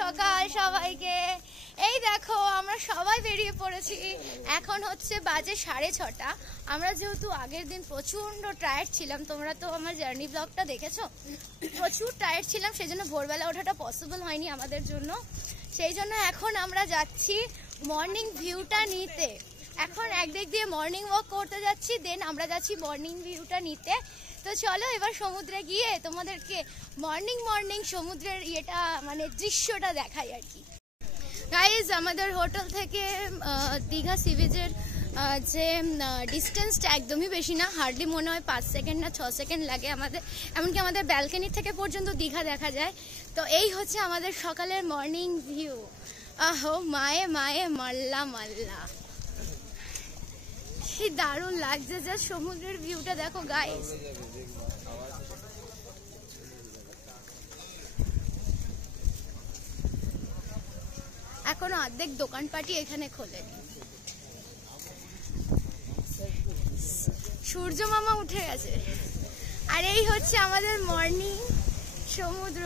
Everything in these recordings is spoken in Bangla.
সকাল সবাইকে। এই দেখো আমরা সবাই বেরিয়ে পড়েছি। এখন হচ্ছে বাজে 6:30। আমরা যেহেতু আগের দিন প্রচন্ড টায়ার্ড ছিলাম, তোমরা তো আমার জার্নি ব্লগটা দেখেছো, প্রচুর টায়ার্ড ছিলাম, সেই জন্য ভোরবেলা ওঠাটা পসিবল হয়নি আমাদের জন্য। সেই জন্য এখন আমরা যাচ্ছি মর্নিং ভিউটা নিতে। এখন একদিক দিয়ে মর্নিং ওয়াক করতে যাচ্ছি, দেন আমরা যাচ্ছি মর্নিং ভিউটা নিতে। তো চলো এবার সমুদ্রে গিয়ে তোমাদেরকে মর্নিং সমুদ্রের ইয়েটা মানে দৃশ্যটা দেখাই আর কি। গাইজ আমাদের হোটেল থেকে দীঘা সি বিচের যে ডিস্টেন্সটা একদমই বেশি না, হার্ডলি মনে হয় 5 সেকেন্ড না 6 সেকেন্ড লাগে আমাদের। এমনকি আমাদের ব্যালকনি থেকে পর্যন্ত দীঘা দেখা যায়। তো এই হচ্ছে আমাদের সকালের মর্নিং ভিউ। আহো মায়ে মায়ে মাল্লা মাল্লা, কি দারুণ লাগছে যা সমুদ্রের ভিউটা দেখো গাইস। এখনো অর্ধেক দোকানপাটি এখানে খোলেনি। সূর্য মামা উঠে গেছে। আর এই হচ্ছে আমাদের মর্নিং সমুদ্র।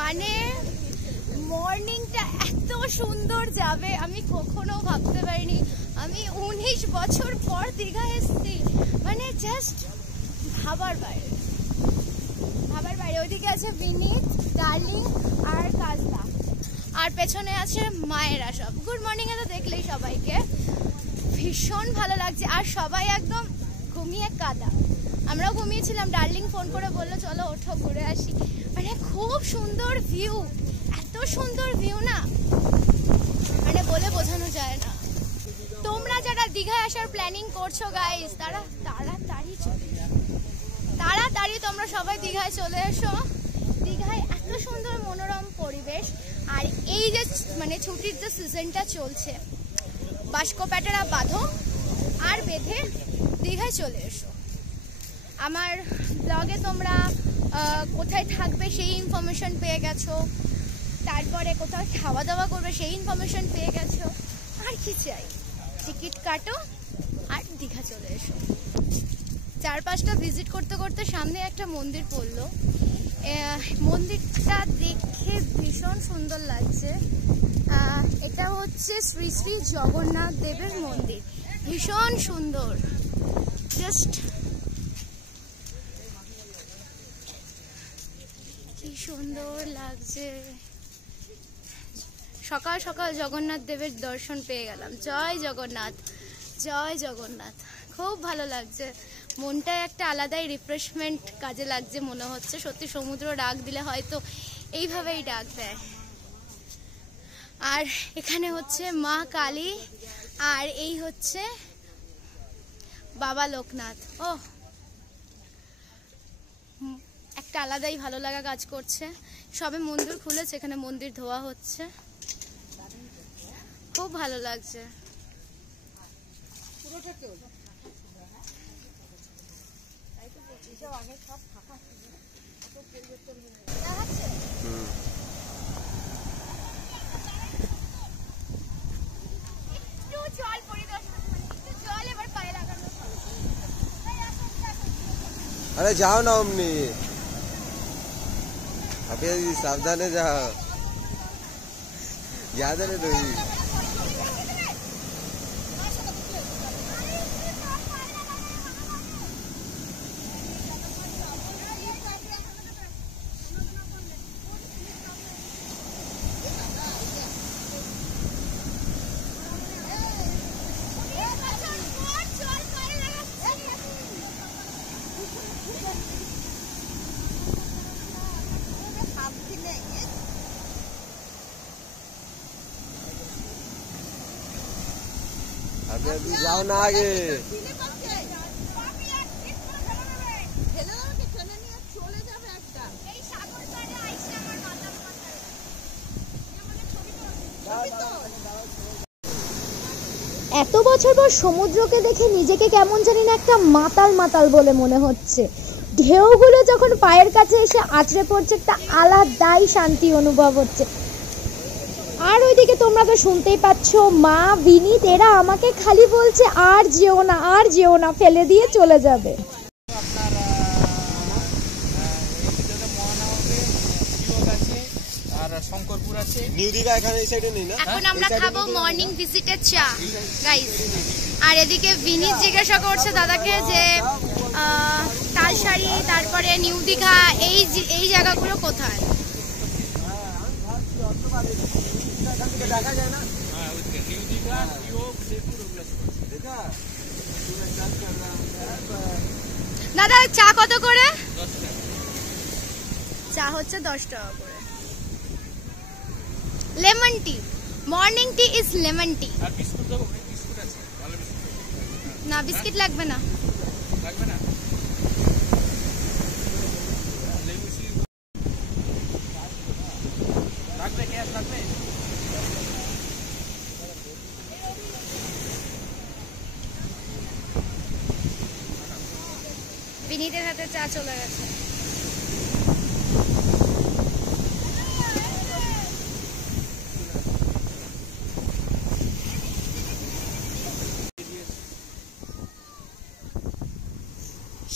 মানে মর্নিংটা এত সুন্দর যাবে আমি কখনো ভাবতে পারিনি। আমি 19 বছর পর দীঘা এসেছি, মানে জাস্ট ভাবার বাইরে। ওইদিকে আছে বিনীত, ডার্লিং আর কাজলা, আর পেছনে আছে মায়েরা সব। গুড মর্নিং এ তো দেখলেই সবাইকে, ভীষণ ভালো লাগছে। আর সবাই একদম ঘুমিয়ে কাদা, আমরাও ঘুমিয়েছিলাম। ডার্লিং ফোন করে বললো চলো ওঠো ঘুরে আসি। মানে খুব সুন্দর ভিউ, এত সুন্দর ভিউ না মানে বলে বোঝানো যায় না। তোমরা যারা দীঘায় আসার প্ল্যানিং করছো গাইস, তারা তাড়াতাড়ি চলে যাও, তাড়াতাড়ি তোমরা সবাই দীঘায় চলে এসো। দীঘায় এত সুন্দর মনোরম পরিবেশ। আর এই যে মানে ছুটির যে সিজনটা চলছে, বাস্ক প্যাটারা বাঁধো আর বেঁধে দীঘায় চলে এসো। আমার ব্লগে তোমরা কোথায় থাকবে সেই ইনফরমেশন পেয়ে গেছো, তারপরে কোথাও খাওয়া দাওয়া করবে সেই ইনফরমেশন পেয়ে গেছো। আর কি চাই, টিকিট কাটো আর দীঘা চলে এসো। 4-5টা ভিজিট করতে করতে সামনে একটা মন্দির পড়লো। মন্দিরটা দেখে ভীষণ সুন্দর লাগছে। এটা হচ্ছে শ্রী শ্রী জগন্নাথ দেবের মন্দির, ভীষণ সুন্দর। জাস্ট কি সুন্দর লাগছে। সকাল সকাল জগন্নাথ দেবের দর্শন পেয়ে গেলাম। জয় জগন্নাথ, জয় জগন্নাথ। খুব ভালো লাগছে, মনটায় একটা আলাদাই রিফ্রেশমেন্ট কাজে লাগছে মনে হচ্ছে। সত্যি সমুদ্র ডাক দিলে হয়তো এইভাবেই ডাক দেয়। আর এখানে হচ্ছে মা কালী, আর এই হচ্ছে বাবা লোকনাথ। ও একটা আলাদাই ভালো লাগা কাজ করছে। সবে মন্দির খুলেছে, এখানে মন্দির ধোয়া হচ্ছে, খুব ভালো লাগছে। अरे जाओ ना अम्मी, अभी सावधान जाओ, याद है तो ही। अभी जाओ ना आगे। এত বছর পর সমুদ্রকে দেখে নিজেকে কেমন জানি না একটা মাতাল মাতাল বলে মনে হচ্ছে। ঢেউগুলো যখন পায়ের কাছে এসে আছড়ে পড়ছে একটা আলাদাই শান্তি অনুভব হচ্ছে। আর ওইদিকে তোমরা তো শুনতেই পাচ্ছ মা, বিনীত এরা আমাকে খালি বলছে আর যেও না, আর যেও না, ফেলে দিয়ে চলে যাবে। শঙ্করপুর আছে, নিউ দীঘা এখানে এই সাইডে নেই না? এখন আমরা খাবো মর্নিং ভিজিটের চা গাইস। আর এদিকে বিনীত জিজ্ঞাসা করছে দাদাকে যে তালসারি, তারপরে নিউ দীঘা, এই জায়গাগুলো কোথায়। দেখা যায় না? নিউ দীঘা, দাদা চা কত করে? চা হচ্ছে 10 টাকা করে। Lemon tea, morning tea is lemon tea. আর বিস্কুট দেবো? বিস্কুট আছে, ভালো বিস্কুট। না বিস্কিট লাগবে না। লাগবে না? লাগবে, গ্যাস লাগবে? বিনীতের হাতে চা চলে গেছে।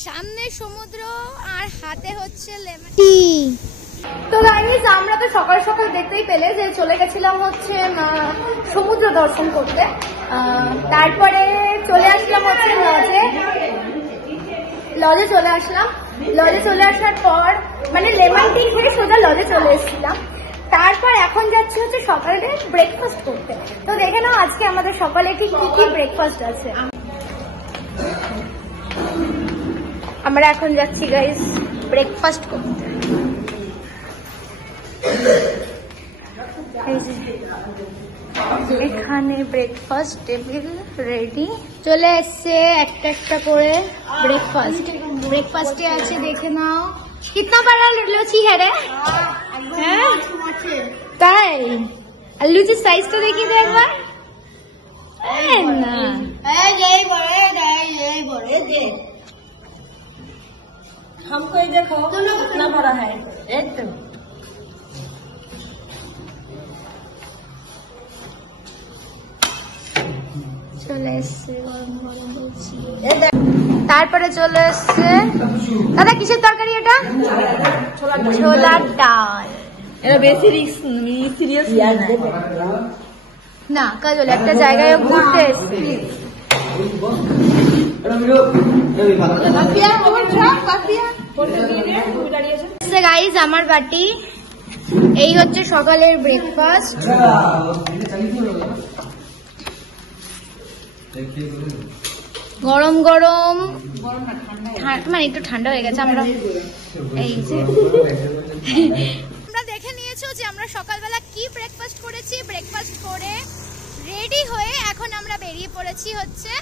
সামনে সমুদ্র আর হাতে হচ্ছে লেমন টি। তো গাইস আমরা তো সকাল সকাল দেখতেই পেলে যে চলে গেছিলাম হচ্ছে সমুদ্র দর্শন করতে। তারপরে চলে আসলাম হচ্ছে লজে চলে আসলাম। লজে চলে আসার পর মানে লেমন টি খেয়ে সোজা লজে চলে এসেছিলাম। তারপর এখন যাচ্ছি হচ্ছে সকালে ব্রেকফাস্ট করতে। তো দেখে নাও আজকে আমাদের সকালে ঠিক কি কি ব্রেকফাস্ট আছে। আমরা এখন যাচ্ছি গাইস ব্রেকফাস্ট করতে। এখানে ব্রেকফাস্ট টেবিল রেডি চলে এসছে একটা একটা করে ব্রেকফাস্ট। ব্রেকফাস্টে আছে দেখে নাও কিতনা বড় লুচি হ্যাঁ রে, হ্যাঁ তাই আর লুচির সাইজটা দেখিয়ে দে একবার। না हमको ये देखो कितना बड़ा है एकदम। চলে এসছে গরম গরম লুচি। তারপরে চলে এসছে দাদা কিসের তরকারি এটা? ছোলার ডাল। এটা বেশি রিস্ক সিরিয়াস না কাজল একটা জায়গায় ঘুরতে এসছে। গাইজ আমার বাটি এই হচ্ছে সকালের ব্রেকফাস্ট। গরম গরম মানে একটু ঠান্ডা হয়ে গেছে। আমরা এই যে আমরা দেখে নিয়েছো যে আমরা সকালবেলা কি ব্রেকফাস্ট করেছি। ব্রেকফাস্ট করে রেডি হয়ে এখন আমরা বেরিয়ে পড়েছি হচ্ছে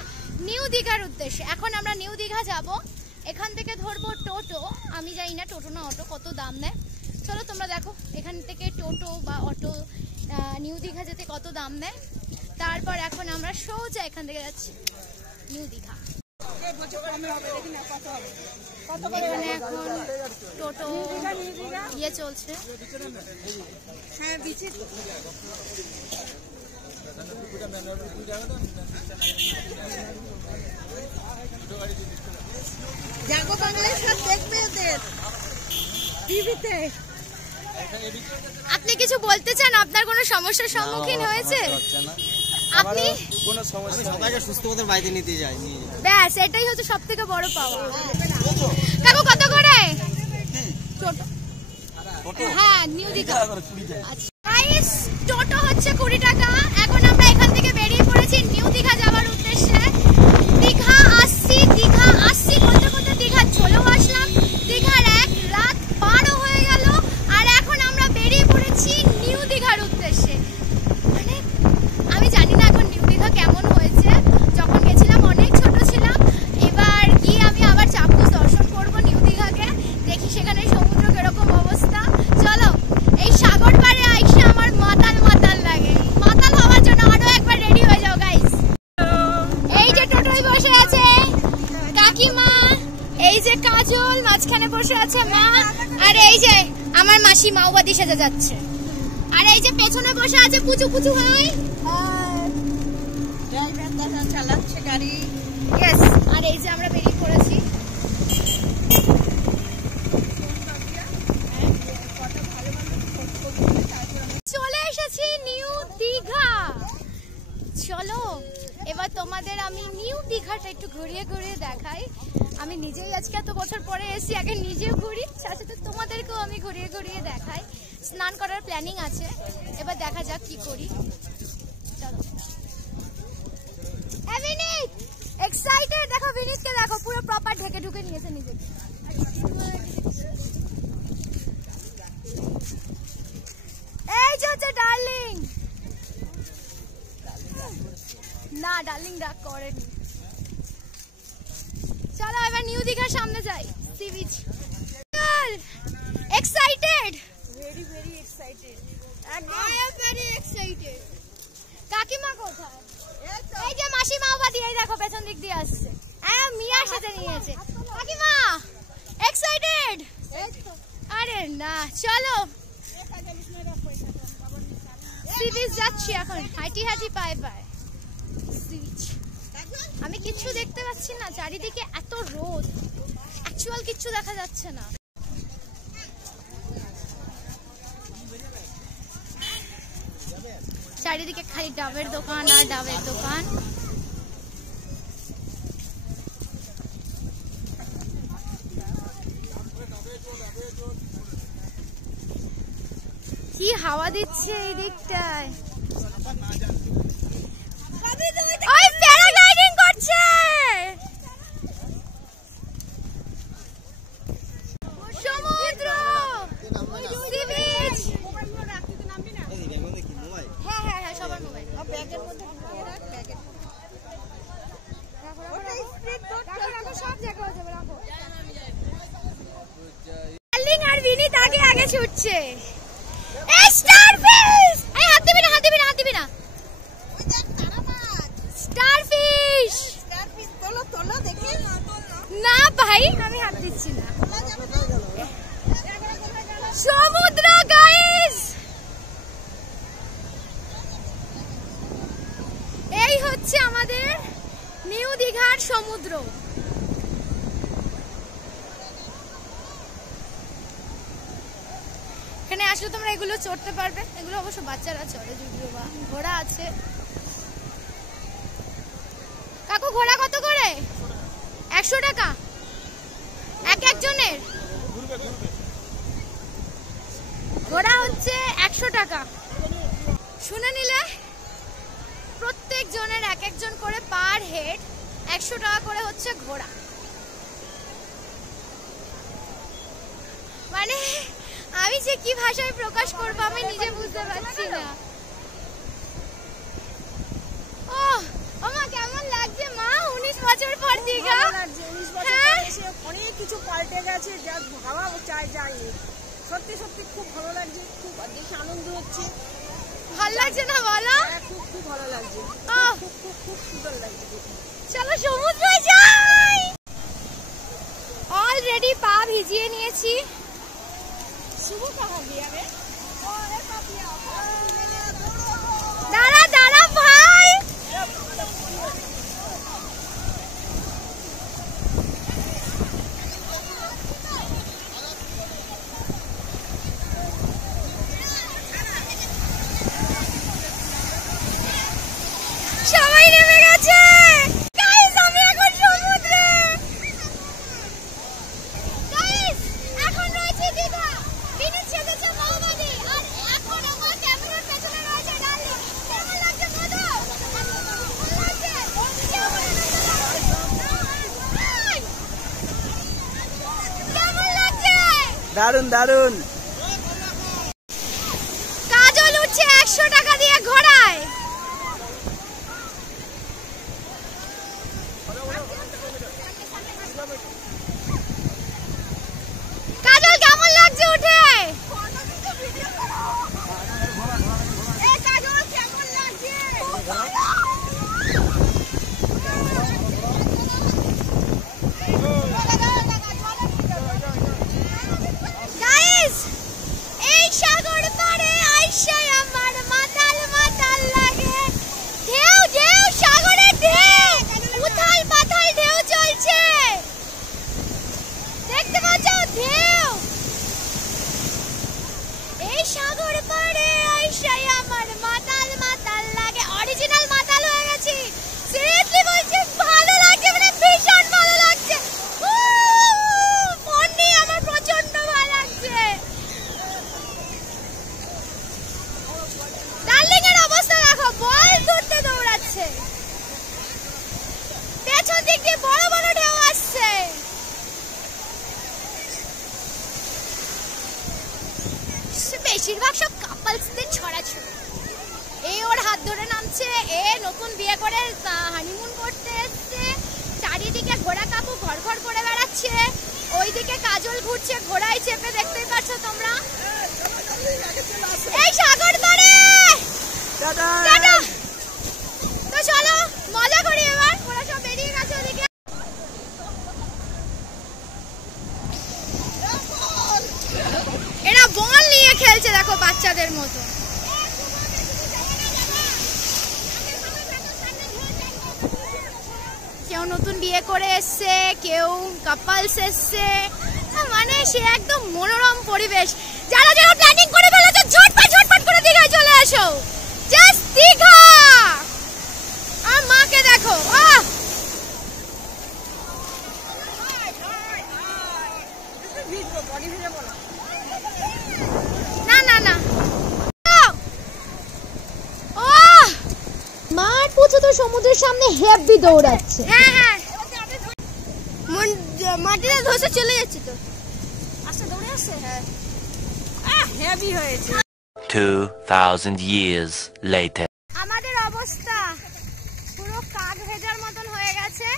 নিউ দীঘার উদ্দেশ্যে। এখন আমরা নিউ দীঘা যাব। এখান থেকে ধরবো টোটো। আমি জানি না টোটো না অটো কত দাম নেয়। চলো তোমরা দেখো এখান থেকে টোটো বা অটো নিউ দীঘা যেতে কত দাম নেয়। তারপর এখন আমরা সোজা এখান থেকে যাচ্ছি নিউ দীঘা। এখানে এখন টোটো ইয়ে চলছে। জাগো বাংলায় সব দেখবে ওদের টিভিতে। আপনি কিছু বলতে চান? আপনার কোনো সমস্যার সম্মুখীন হয়েছে? আপনি কোনো সমস্যা সবাইকে সুস্থ মতো বাইরে নিতে যাই। ব্যাস এটাই হচ্ছে সব থেকে বড় পাওয়া। কাকু কত করে টোটো? হ্যাঁ নিউ দীঘা। আচ্ছা গাইস টোটো হচ্ছে 20 টাকা। এখন আমরা এখান থেকে বেরিয়ে পড়েছি নিউ দীঘা যাওয়ার উদ্দেশ্যে। দীঘা আসছি করতে করতে দীঘা চলেও আসলাম। দীঘার এক রাত পারও হয়ে গেল আর এখন আমরা বেরিয়ে পড়েছি নিউ দীঘার উদ্দেশ্যে। মানে আমি জানি না এখন নিউ দীঘা কেমন হয়েছে। যখন গেছিলাম অনেক ছোট ছিলাম। এবার গিয়ে আমি আবার চাপুস দর্শন করব নিউ দীঘাকে। দেখি সেখানে সমুদ্র কিরকম অবস্থা। চলো এই সাগর পাড়ে আইসা আমার মাতাল লাগে। মাতাল কাজল, মাঝখানে বসে আছে মা, আর এই যে আমার মাসি মাওবাদী সেজে যাচ্ছে, আর এই যে পেছনে বসে আছে পুচু পুচু ভাই। ড্রাইভার চালাচ্ছে গাড়ি। ইয়েস, আর এই যে আমরা বেরিয়ে পড়েছি। চলে এসেছি নিউ দীঘা। চলো এবার তোমাদের আমি নিউ দীঘাটা একটু ঘুরিয়ে ঘুরিয়ে দেখাই। আমি নিজেই আজকে এত বছর পরে এসেছি, আগে নিজে ঘুরি, সাথে সাথে তোমাদেরকেও আমি ঘুরিয়ে ঘুরিয়ে দেখাই। স্নান করার প্ল্যানিং আছে, এবার দেখা যাক কি করি। চলো। বিনীত এক্সাইটেড, দেখো বিনীতকে দেখো, পুরো প্রপার ঢেকে ঢুকে নিয়েছে নিজেকে। এই যে হচ্ছে ডার্লিং। না ডার্লিং ডাক করেনি। চলো এবার নিউ দীঘার সামনে যাই, sea beach. Excited, very very excited. I am very excited. কাকিমা কোথায়? এই যে মাসি মাওবাদী, এই দেখো পেছন দিক দিয়ে আসছে। মিয়ার সাথে নিয়েছে। কাকিমা এক্সাইটেড? আরে না, চলো সি বিচ যাচ্ছি এখন, হাঁটি হাঁটি পায়ে পায়ে সি বিচ। আমি কিচ্ছু দেখতে পাচ্ছি না, চারিদিকে এত রোদ, অ্যাকচুয়াল কিচ্ছু দেখা যাচ্ছে না। চারিদিকে খালি ডাবের দোকান আর ডাবের দোকান। কি হাওয়া দিচ্ছে এই দিকটায়, ওই প্যারাগ্লাইডিং করছে। সমুদ্র, সি বিচ। হ্যাঁ হ্যাঁ হ্যাঁ, সবার মোবাইল ব্যাগের মধ্যে ঢুকিয়ে রাখ, ব্যাগের সব জায়গা হয়ে যাবে, রাখো। ডার্লিং আর বিনীত আগে আগে ছুটছে। স্টারফিশ, এই হাত দিবি না, হাত দিবি না, হাত দিবি না। স্টারফিশ, স্টারফিশ তোলো তোলো দেখে। না ভাই আমি হাত দিচ্ছি না। সমুদ্র গাইস, এই হচ্ছে আমাদের নিউ দীঘার সমুদ্র। এখানে আসলে তোমরা এগুলো চড়তে পারবে, এগুলো অবশ্য বাচ্চারা চড়ে, যদিও বা ঘোড়া আছে। কাকু ঘোড়া কত করে? 100 টাকা এক একজনের। ঘোড়া হচ্ছে 100 টাকা। শুনে নিলে, প্রত্যেক জনের এক একজন করে পার হেড 100 টাকা করে হচ্ছে ঘোড়া। মানে আমি যে কি ভাষায় প্রকাশ করবো আমি নিজে বুঝতে পারছি না। ও মা কেমন লাগছে মা 19 বছর পর দীঘা? অনেক কিছু পাল্টে গেছে, যা ভাবা যায়। সত্যি সত্যি খুব ভালো লাগছে, খুব বেশি আনন্দ হচ্ছে। ভালো লাগছে না বলো? খুব খুব ভালো লাগছে, খুব খুব খুব সুন্দর লাগছে। চলো সমুদ্রে যাই। অলরেডি পা ভিজিয়ে নিয়েছি। দাঁড়া দাঁড়া ভাই, সবাই নেমে গেছে। গাইস আমি এখন সমুদ্রে। গাইস এখন রয়েছে দীঘা, বিনীত সেজেছে মাওবাদী, আর এখন আমার ক্যামেরার পেছনে রয়েছে ডার্লিং। কেমন লাগছে মধু? ভালো লাগছে? কেমন লাগছে? দারুন দারুন। কাজল উঠছে 100 টাকা দিয়ে ঘোড়ায়। কাজল কেমন লাগছে উঠে? কাজল কেমন লাগছে? বেশিরভাগ সব কাপলসদের ছড়াছড়ি। এই ওর হাত ধরে নামছে, এ নতুন বিয়ে করে হানিমুন করতে এসছে, চারিদিকে ঘোড়া কাকু ঘর ঘর করে বেড়াচ্ছে, ওইদিকে কাজল ঘুরছে ঘোড়ায় চেপে, দেখতেই পাচ্ছ তোমরা। এই সাগর ধরে টাটা। তো চলো মজা করি এবার, ওরা সব বেরিয়ে গেছে ওদিকে। এরা বল নিয়ে খেলছে দেখো বাচ্চাদের মতো। কেউ নতুন বিয়ে করে এসছে, কেউ কাপলস এসছে, মানে সে একদম মনোরম পরিবেশ। যারা যারা প্ল্যানিং করে ফেলেছে ঝটপট ঝটপট করে দীঘায় চলে আসো, জাস্ট দীঘা। আর মাকে দেখো, আহ না না না, মাঠ পুজো তো সমুদ্রের সামনে হেভি দৌড়াচ্ছে। হ্যাঁ হ্যাঁ, মাটিতে ধসে চলে যাচ্ছে তো, আচ্ছা দৌড়ে আসছে। হ্যাঁ হেভি হয়েছে। 2000 years later. আমাদের অবস্থা পুরো কাক ভেজার মতন হয়ে গেছে।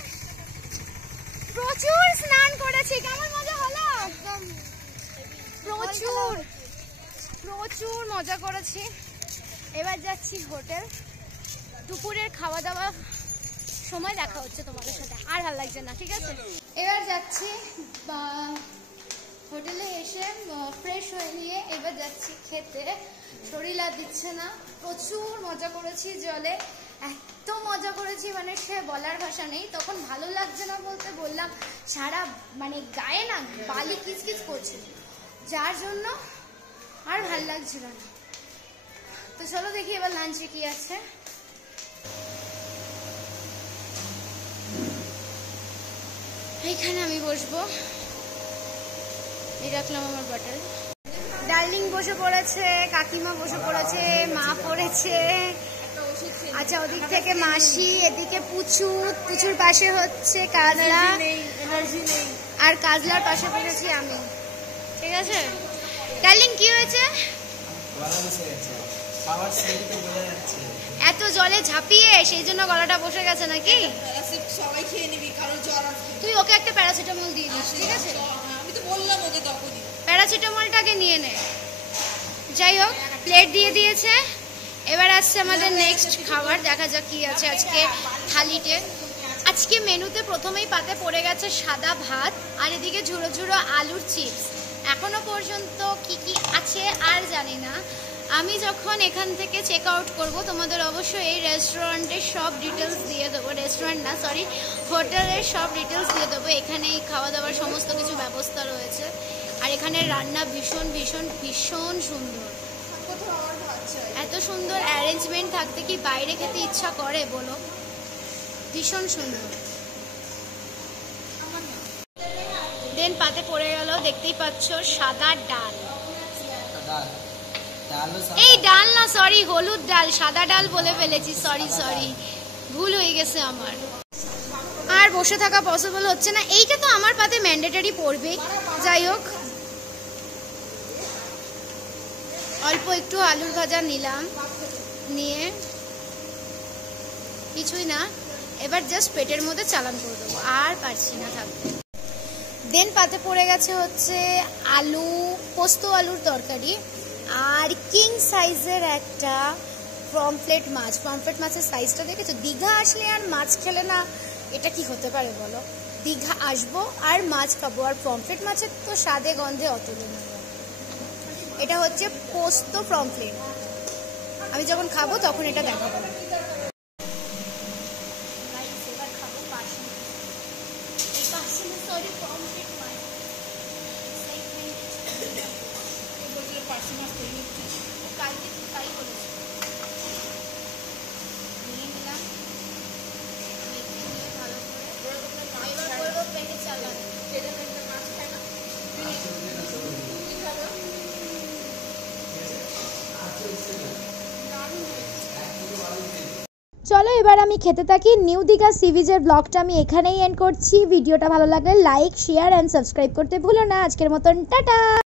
প্রচুর স্নান করেছি, কেমন মজা হলো, একদম প্রচুর প্রচুর মজা করেছি। এবার যাচ্ছি হোটেল, দুপুরের খাওয়া দাওয়া সময় দেখা হচ্ছে তোমাদের সাথে, আর ভালো লাগছে না, ঠিক আছে। এবার যাচ্ছি হোটেলে এসে ফ্রেশ হয়ে নিয়ে এবার যাচ্ছি খেতে। শরীর আর দিচ্ছে না, প্রচুর মজা করেছি জলে, এত মজা করেছি মানে সে বলার ভাষা নেই। তখন ভালো লাগছে না বলতে বললাম, সারা মানে গায়ে না বালি কিচকিচ করছে, যার জন্য আর ভাল লাগছিল না। তো চলো দেখি এবার লাঞ্চে কি আছে। এইখানে আমি বসবো, এই রাখলাম আমার বটল। ডার্লিং বসে পড়েছে, কাকিমা বসে পড়েছে, মা পড়েছে, আচ্ছা ওদিক থেকে মাসি, এদিকে পুচু, পুচুর পাশে হচ্ছে কাজলা, আর কাজলার পাশে পড়েছি আমি, ঠিক আছে। ডার্লিং কি হয়েছে? এত জলে ঝাঁপিয়ে সেই জন্য গলাটা বসে গেছে নাকি? সবাই খেয়ে নিবি, কারো জ্বর আছে। তুই ওকে একটা প্যারাসিটামল দিয়ে দিস, ঠিক আছে? আমি তো বললাম ওকে তখনই প্যারাসিটামলটাকে নিয়ে নে। যাই হোক, প্লেট দিয়ে দিয়েছে, এবার আসছে আমাদের নেক্সট খাবার, দেখা যাক কি আছে আজকে থালিতে। আজকে মেনুতে প্রথমেই পাতে পড়ে গেছে সাদা ভাত, আর এদিকে ঝুড়ো ঝুড়ো আলুর চিপস। এখনো পর্যন্ত কি কি আছে আর জানি না। আমি যখন এখান থেকে চেক আউট করবো তোমাদের অবশ্যই এই রেস্টুরেন্টের সব ডিটেলস দিয়ে দেবো, রেস্টুরেন্ট না সরি হোটেলের সব ডিটেলস দিয়ে দেবো। এখানে খাওয়া দাওয়ার সমস্ত কিছু ব্যবস্থা রয়েছে, আর এখানে রান্না ভীষণ ভীষণ ভীষণ সুন্দর। এত সুন্দর অ্যারেঞ্জমেন্ট থাকতে কি বাইরে খেতে ইচ্ছা করে বলো, ভীষণ সুন্দর। দেন পাতে পড়ে গেল, দেখতেই পাচ্ছ সাদা ডাল। এই ডাল না সরি হলুদ ডাল, সাদা ডাল বলে ফেলেছি, সরি সরি ভুল হয়ে গেছে আমার। আর বসে থাকা পসিবল হচ্ছে না, এইটা তো আমার পাতে ম্যান্ডেটরি পড়বেই। যাই হোক, অল্প একটু আলুর ভাজা নিলাম, নিয়ে কিছুই না, এবার জাস্ট পেটের মধ্যে চালান করে দেবো, আর পারছি না থাকতে। দেন পাতে পড়ে গেছে হচ্ছে আলু পোস্ত আলুর তরকারি, আর কিং সাইজের একটা পমফ্লেট মাছ। পমফ্লেট মাছের সাইজটা দেখেছো? দীঘা আসলে আর মাছ খেলে না, এটা কি হতে পারে বলো? দীঘা আসবো আর মাছ খাবো, আর পমফ্লেট মাছের তো স্বাদে গন্ধে অতুলনীয়। এটা হচ্ছে পোস্ত পমফ্লেট, আমি যখন খাবো তখন এটা দেখাবো। চলো এবার আমি খেতে থাকি। নিউ দীঘা সি বিচের ব্লগটা আমি এখানেই এন্ড করছি। ভিডিওটা ভালো লাগলে লাইক, শেয়ার অ্যান্ড সাবস্ক্রাইব করতে ভুলো না। আজকের মতন টাটা।